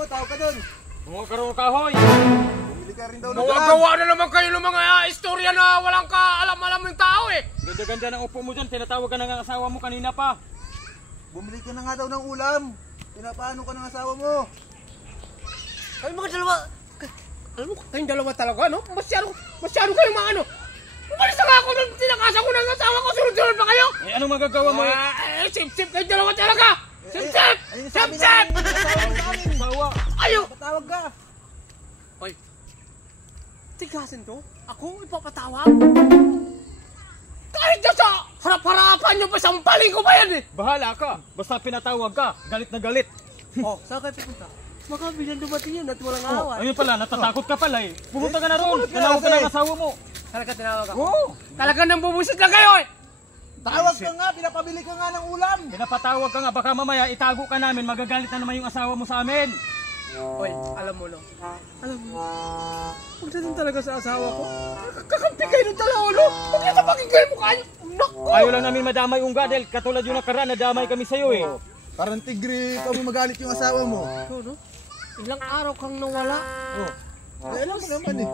mo, tawag ka dun. Mga karong kahoy. Bumili ka rin daw ng ulam. Magawa na naman kayo ng mga istorya na walang kaalam-alam ng tao eh. Ganda-ganda ng upo mo dyan. Tinatawag ka ng asawa mo kanina pa. Bumili ka na nga daw ng ulam. Pinapaano ka ng asawa mo? Kayo mga dalawa, alam mo, kayong dalawa talaga, no? Masyado kayong mga ano. Umalis na nga ako nung tinakasan ko ng asawa ko, sunod-sunod pa kayo. Eh, anong magagawa mo? Sip-sip kayong dalawa talaga. Sip-sip! Sip-sip! Asawa. Ayaw! Patawag ka. Hoy, tigasin to? Ako ipapatawag? Kahit na sa harap-harapan nyo pa, sampaling ko ba yan eh? Bahala ka. Basta pinatawag ka. Galit na galit. Oh, saan kayo pupunta? Makabilang dumating yun at walang awan. Ayun pala, natatakot ka pala eh. Pumunta ka na roon. Tinawag ka ng asawa mo. Talaga tinawag ako? Oo. Talagang nang bubusit lang kayo eh! Tawag ka nga, pinapabili ka nga ng ulam. Pinapatawag ka nga. Baka mamaya itago ka namin. Magagalit na naman yung asawa mo sa amin. Hoy, alam mo no? Alam mo, pagdating talaga sa asawa ko, kakampi kayo ng dalawa, no? Huwag niyo napakinggan mo kayo! Naku! Ayaw lang namin madamay yung gadel. Katulad yung nakaraan, nadamay kami sa'yo eh. Parang tigre, ikaw mo magalit yung asawa mo. No? Ilang araw kang nawala. Oh. Eh, alam mo naman eh.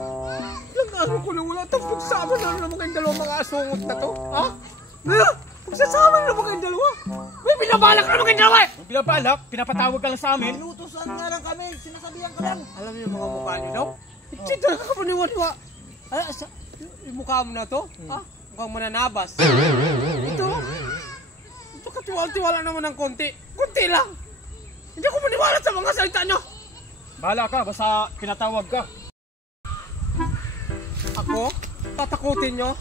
Ilang araw ko nawala, tapos nagsama na naman kayong dalawang mga asungot na to. Ha? Ngayon, magsasama na naman kayong dalawa. May binabalak na naman kayong dalawa eh! Yung pinabalak, pinapatawag ka lang sa amin. Inutusan nga lang kami, sinasabihan ka lang. Alam niyo yung mga mukha niyo daw? Hindi talaga ka maniwala. Yung mukha mo na to, ha? Mukhang mananabas. Ito katiwala naman ng konti. Konti lang. Hindi ako maniwala sa mga salita nyo. Bahala ka, basta pinatawag ka. Ako? Tatakutin nyo?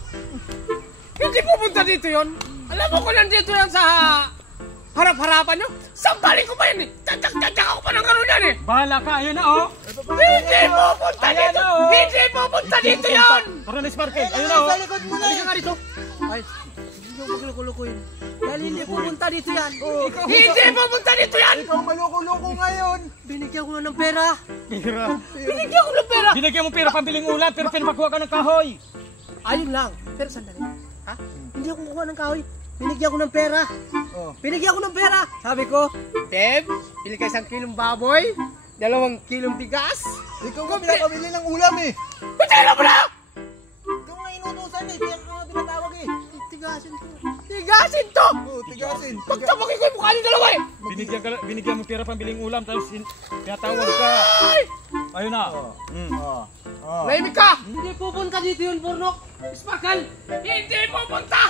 Hindi pupunta dito yon. Alam mo ko nandito yan sa harap-harapan nyo. Sampalin ko pa yan eh. Tatak ako pa ng gano'n yan eh. Bahala ka, ayun na oh. Hindi pupunta Ayan dito. na, oh. Hindi pupunta dito yon. Tara na, Sparkle. Ayun na oh. Sa likod mo na Halika eh. nga dito. Ay, hindi ako magloko-lokohin. Dahil hindi pupunta dito yan. Oh, Hindi pupunta dito yan. ikaw maloko-loko ngayon. Binigyan ko na ng pera. Pira. Binigyan ko ng pera. Binigyan mo pera pambiling ulam, pero pinapakuha ka ng kahoy. Ayun lang. Pero sandali. Ha? Hindi ako kukuha ng kahoy. Binigyan ko ng pera. Oh. Binigyan ko ng pera. Sabi ko, Deb, bili ka 1 kilong baboy, 2 kilong bigas. Ikaw nga pinapabili ng ulam eh. Patera mo na! Ikaw nga inutusan eh, kaya ka nga pinatawag eh. Tigasin to. Tigasin to! Oh, tigasin. Pagtapakin ko yung mukha niyo dalawa eh! Binigyan mo pera pambiling ulam, tapos pinatawag ka. Ay! Ayun na. Oh. Oh. Lahimik ka! Hindi pupunta dito yun, Burnok. Sparkle! Hindi pupunta!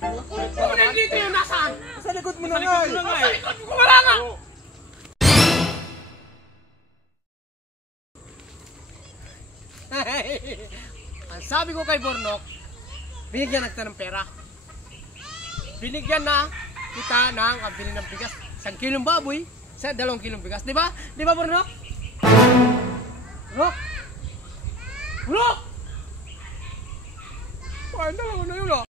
Kung nandito yun, nasaan? Sa likod mo Sa na likod nga mo na eh. nga Sa eh. likod ko wala nga! Ang sabi ko kay Burnok, binigyan na kita ng pera. Binigyan na kita ng bili ng bigas. 1 kilong baboy sa 2 kilong bigas. Di ba? Di ba, Burnok? Burnok? Burnok! Ay, dalawa na yun ah.